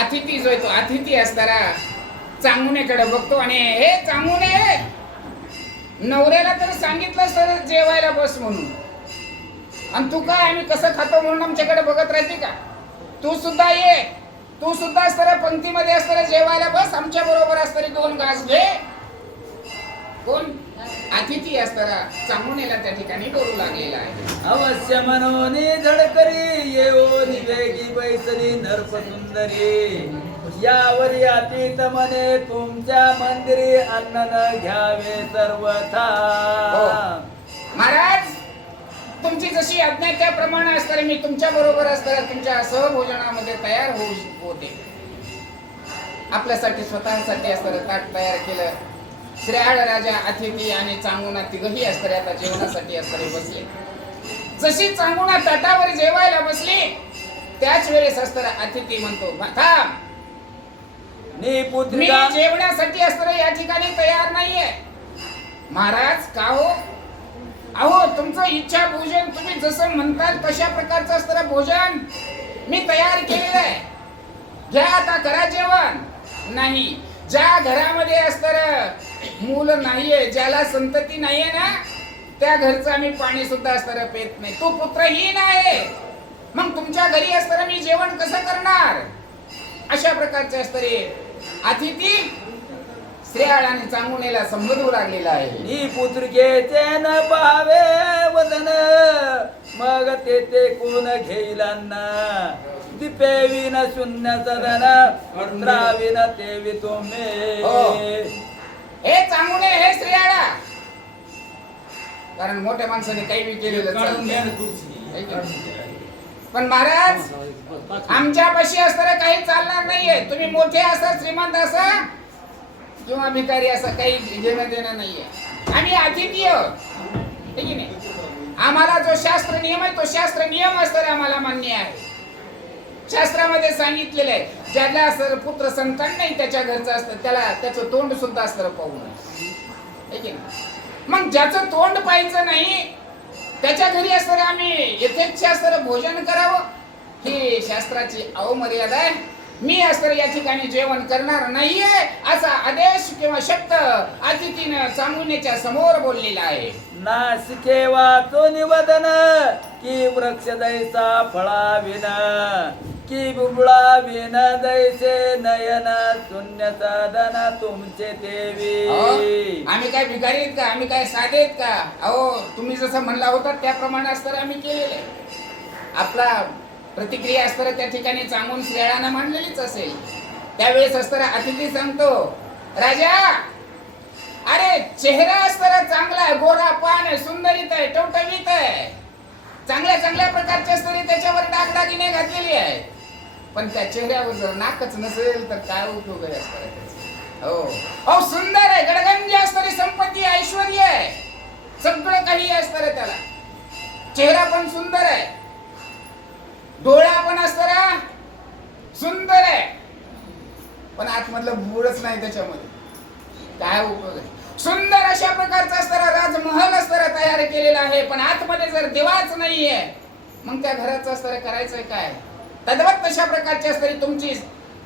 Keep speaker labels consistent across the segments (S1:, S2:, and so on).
S1: अतिथी जो आहे तो अतिथी असताना चांगुनेकडे बघतो आणि हे चांगुने नवऱ्याला तर सांगितलं सर जेवायला बस म्हणून. आणि तू काय आम्ही कसं खातो म्हणून आमच्याकडे बघत राहते का? तू सुद्धा ये. तू सुद्धा असताना पंक्तीमध्ये असताना जेवायला बस. आमच्या बरोबर असताना दोन घास घे. कोण? अतिथी असताना चांगुनेला त्या ठिकाणी बोलू लागलेला आहे.
S2: अवश्य मनोनी झडकरी येओ निवेगी बैसली नरप सुंदरी. यावरी अतीत मने तुमच्या मंदिरी अन्न न घ्यावे सर्वथा.
S1: हो. महाराज तुमची जशी आज्ञा त्याप्रमाणे असताना मी तुमच्या बरोबर असताना तुमच्या सहभोजनामध्ये तयार होऊ होते. आपल्यासाठी स्वतःसाठी असताना ताट तयार केलं. श्रेयाळ राजा अतिथी आणि चांगुना तिघही असताना आता जेवणासाठी असताना बसले. जशी चांगुना ताटावर जेवायला बसली त्याच वेळेस असताना अतिथी म्हणतो "भा- थांब
S2: नी
S1: मी जेवण्यासाठी असताना या ठिकाणी तयार नाहीये. महाराज का हो? अहो तुमचं इच्छा भोजन तुम्ही जसं म्हणताल तशा प्रकारचं असताना भोजन मी तयार केलेलं आहे घ्या आता करा जेवण. नाही ज्या घरामध्ये असताना मूल नाहीये ज्याला संतती नाहीये ना त्या घरचं आम्ही पाणी सुद्धा असताना पेत नाही. तो पुत्रहीन आहे. मग तुमच्या घरी असताना मी जेवण कसं करणार? अशा प्रकारचे असतरे. अतिथी श्रेयाळ आणि चांगुनेला संबोधू लागलेला आहे.
S2: नी पुत्रिकेचे न पाहावे वदन मग ते ते कोण घेईल अन्न? दिपेविन शून्य सदन पुत्राविन तेवी तुम्ही.
S1: हो. हे चांगुने हे श्रेयाळा. कारण मोठ्या माणसाने काही बी केलेलं चालतं. है की नाही? पण महाराज आमच्यापाशी असताना काही चालणार नाहीये. तुम्ही मोठे असा श्रीमंत असा किंवा भिकारी असं काही घेणं देणं नाहीये. आम्ही अतिथी आहोत है की नाही? आम्हाला जो शास्त्र नियम आहे तो शास्त्र नियम असताना आम्हाला मान्य आहे. शास्त्रामध्ये सांगितलेलं आहे ज्याला असं पुत्र संतान नाही त्याच्या घरचं असतं त्याला त्याचं तोंड सुद्धा असतं पाहू नये मग ज्याचं तोंड पाहायचं नाही त्याच्या घरी असताना आम्ही. यथेच्छ असताना भोजन करावं. ही शास्त्राची अवमर्यादा आहे. मी असं या ठिकाणी जेवण करणार नाहीये असा आदेश किंवा शब्द अतिथीनं चांगुनेच्या समोर बोललेला आहे.
S2: नाशिके वाचो निवदन की वृक्ष दैसा फळाविन की बुबळा विन दैसे नयन शून्य साधन तुमचे देवी.
S1: आम्ही काय भिकारी आहेत का? आम्ही काय साधे आहेत का? अहो तुम्ही जसं म्हणला होता त्याप्रमाणे असताना आम्ही केलेलं आहे. आपला प्रतिक्रिया असताना त्या ठिकाणी चांगून श्रेळानं मांडलेलीच असेल. त्यावेळेस असताना अतिथी सांगतो राजा अरे चेहरा असताना चांगला आहे गोरा पान आहे सुंदरीत आहे टवटवीत आहे. चांगल्या चांगल्या प्रकारच्या असताना त्याच्यावर डागडागिने घातलेली आहे पण त्या चेहऱ्यावर जर नाकच नसेल तर काय उपयोग आहे असताना हो. अहो सुंदर आहे गडगंजी असणारी संपत्ती ऐश्वर आहे. सगळं काही असणार त्याला. चेहरा पण सुंदर आहे. डोळा पण असताना सुंदर आहे. पण आतमधलं मूळच नाही त्याच्यामध्ये. काय उपयोग? आहे सुंदर अशा प्रकारचा असताना राजमहल असताना तयार केलेला आहे पण आतमध्ये जर देवाच नाहीये मग त्या घराचं असताना करायचंय काय? तद्वत तशा प्रकारची असताना तुमची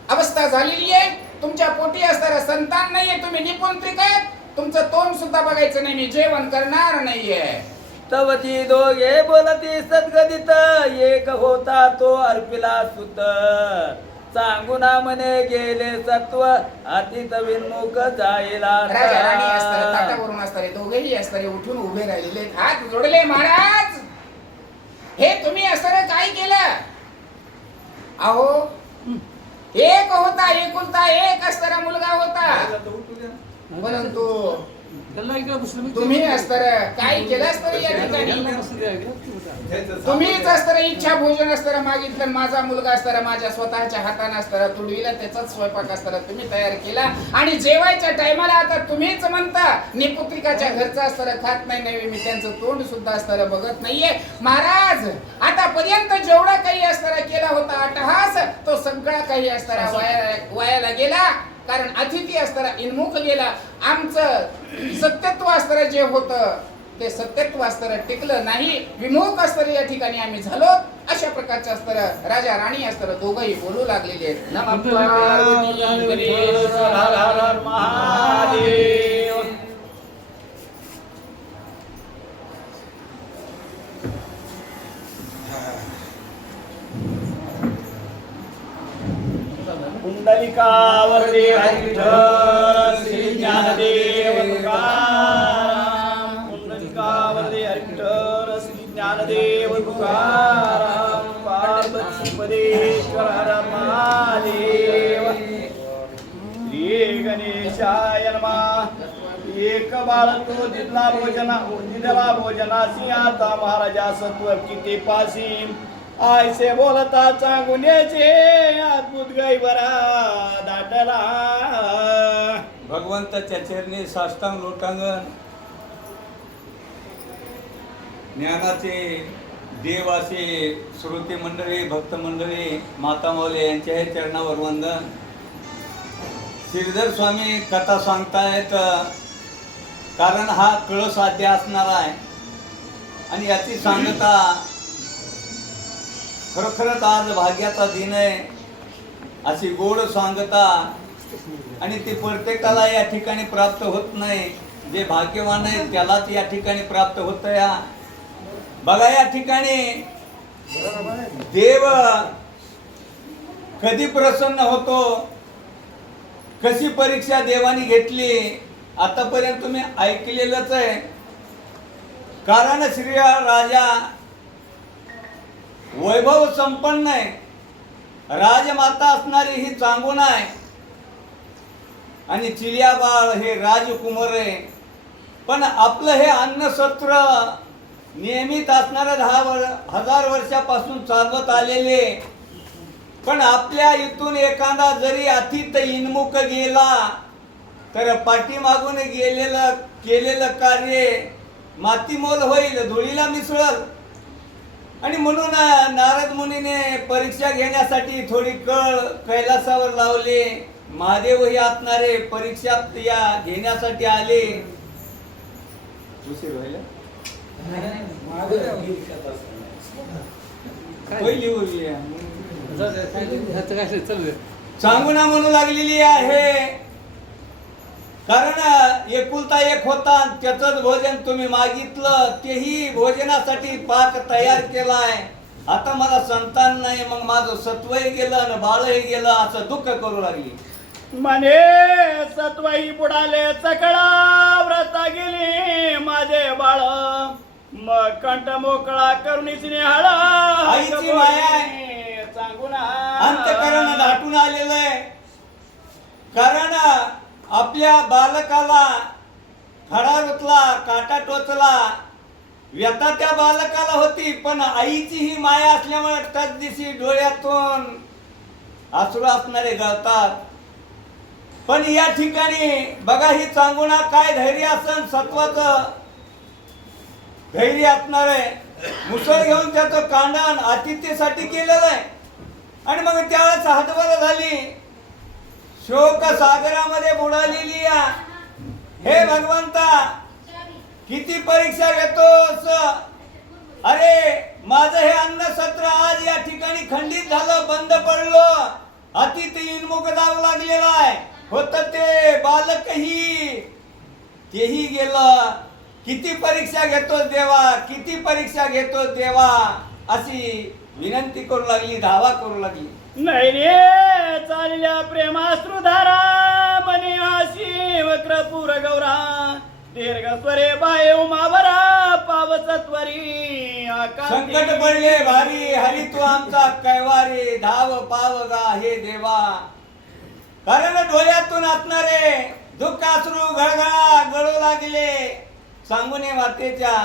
S1: अवस्था झालेली आहे. तुमच्या पोटी असताना संतान नाहीये. तुम्ही निपुंत्रिक आहेत. तुमचं तोंड सुद्धा बघायचं नाही. मी जेवण करणार नाहीये.
S2: तव ती दोघे बोलती सद्गदित एक होता तो अर्पिला सुत. सांगुना म्हणे गेले सत्व. अतित विन्मुख जाईला
S1: राजा राणी असताना ताटावरून असताना दोघेही असताना उठून उभे राहिलेले आहेत. हात जोडले महाराज. हे तुम्ही असताना काय केलं. अहो एक होता एकुलता एक असताना मुलगा होता. परंतु तुम्ही असताना काय केलं असताना या ठिकाणी? तुम्हीच असताना इच्छा भोजन असताना मागितलं माझा मुलगा असताना माझ्या स्वतःच्या हाताने असताना तुडवीला त्याचाच स्वयंपाक असताना तुम्ही तयार केला. आणि जेवायच्या टायमाला आता तुम्हीच म्हणता निपुत्रिकाच्या घरचा असताना खात नाही नाही मी त्यांचं तोंड सुद्धा असताना बघत नाहीये. महाराज आतापर्यंत जेवढा काही असताना केला होता अटहास तो सगळा काही असताना वाया वायाला गेला कारण अतिथी असताना इन्मुख गेला. आमचं सत्यत्व असताना जे होतं ते सत्यत्व असताना टिकलं नाही. विमुख असताना या ठिकाणी आम्ही झालो. अशा प्रकारचे अस्तर राजा राणी अस्तर दोघंही बोलू लागलेले आहेत नमः पार्वती गणेश
S3: हर हर हर महादेव कुंडलिका वरदे हरिविठ्ठल श्री ज्ञानदेव तुकाराम. कुंडलिका हरिविठ्ठल श्री ज्ञानदेव तुकाराम. महादेव. श्री गणेशाय नमः. एक बाळ तो दिदला भोजना दिदला भोजनासी आता महाराजा सत्व किती पासी आयसे बोलता चांगुण्याचे अद्भुत गैबरा दाटला.
S4: भगवंताच्या चरणी साष्टांग लोटांगण ज्ञानाचे देव असे श्रोते मंडळी भक्त मंडळी माता यांच्या चरणावर वंदन. श्रीधर स्वामी कथा सांगतायत कारण हा कळसाध्य असणार आहे. आणि याची सांगता खरोखरच आज भाग्याचा दिन आहे. अशी गोड सांगता आणि ती प्रत्येकाला या ठिकाणी प्राप्त होत नाही. जे भाग्यवान आहे त्यालाच या ठिकाणी प्राप्त होत या. बघा या ठिकाणी देव कधी प्रसन्न होतो? कशी परीक्षा देवाने घेतली? आतापर्यंत तुम्ही ऐकलेलंच आहे. कारण श्री राजा वैभव संपन्न आहे राजमाता असणारी ही चांगून आहे. आणि चिलियाबाळ हे राजकुमार आहे. पण आपलं हे अन्नसत्र नियमित असणारं दहा वर हजार वर्षापासून चालवत आलेले पण आपल्या इथून एखादा जरी अतित इनमुख गेला तर पाठीमागून गेलेलं केलेलं कार्य मातीमोल होईल धुळीला मिसळल. आणि म्हणून नारद मुनीने परीक्षा घेण्यासाठी थोडी कळ कैलासावर लावली. महादेवही असणारे परीक्षा या घेण्यासाठी आले. उशीर व्हायला पहिली होईल सांगूना म्हणू लागलेली आहे. कारण एकुलता एक होता त्याच भोजन तुम्ही मागितलं तेही भोजनासाठी पाक तयार केलाय. आता मला संतान नाही मग माझं सत्वही गेलं आणि बाळही गेलं असं दुःख करू लागली.
S3: म्हणे सत्वाई बुडाले सकळा व्रता गेली माझे बाळ. मग कंठ मोकळा करुणीच निहाळ
S4: आईची माया.
S3: सांगून
S4: अंतकरण दाटून आलेलं आहे. कारण आपल्या बालकाला खडा रुतला काटा टोचला. व्यथा त्या बालकाला होती पण आईची ही माया असल्यामुळे टच दिवशी डोळ्यातून आसरू असणारे गळतात पण या ठिकाणी बघा ही चांगुणा काय धैर्य असन सत्वाचं धैर्य असणार आहे. मुसळ घेऊन त्याचं कांडण आतिथ्यासाठी केलेलं आहे. आणि मग त्यावेळेस हातवर झाली. शोक सागरामध्ये बुडालेली हे भगवंता किती परीक्षा घेतोस अरे माझं हे अन्न सत्र आज या ठिकाणी खंडित झालं बंद पडलं. अतिथ इनमुख जावं लागलेला आहे. होत ते बालकही. तेही गेलं. किती परीक्षा घेतो देवा? किती परीक्षा घेतो देवा? अशी विनंती करू लागली धावा करू लागली.
S3: नाही रे चालल्या प्रेमाश्रुधारा मनी हाशी वक्रपूर गौरा. दीर्घ स्वरे बाय उमावरा पावसत्वरी आकाशी.
S4: संकट पडले भारी हरी तू आमचा कैवारी धाव पाव गा हे देवा. कारण डोळ्यातून असणारे दुःख अश्रू गळगळा गळू लागले. सांगूने मातेच्या